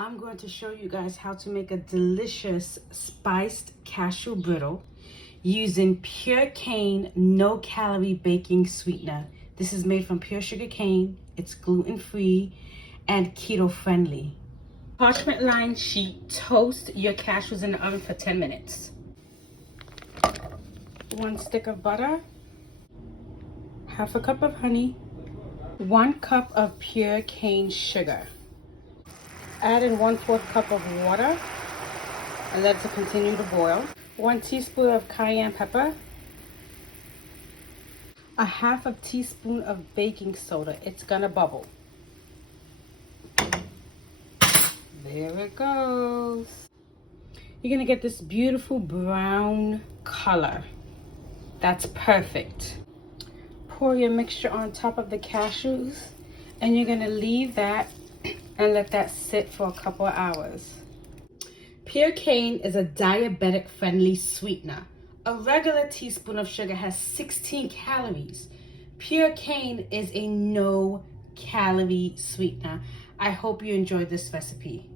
I'm going to show you guys how to make a delicious spiced cashew brittle using pure cane, no calorie baking sweetener. This is made from pure sugar cane. It's gluten-free and keto friendly. Parchment lined sheet, toast your cashews in the oven for 10 minutes. 1 stick of butter, half a cup of honey, 1 cup of pure cane sugar. Add in 1/4 cup of water and let it continue to boil. 1 teaspoon of cayenne pepper, a half a teaspoon of baking soda. It's gonna bubble. There it goes. You're gonna get this beautiful brown color. That's perfect. Pour your mixture on top of the cashews and you're gonna leave that and let that sit for a couple of hours. Pure cane is a diabetic friendly sweetener. A regular teaspoon of sugar has 16 calories. Pure cane is a no calorie sweetener. I hope you enjoyed this recipe.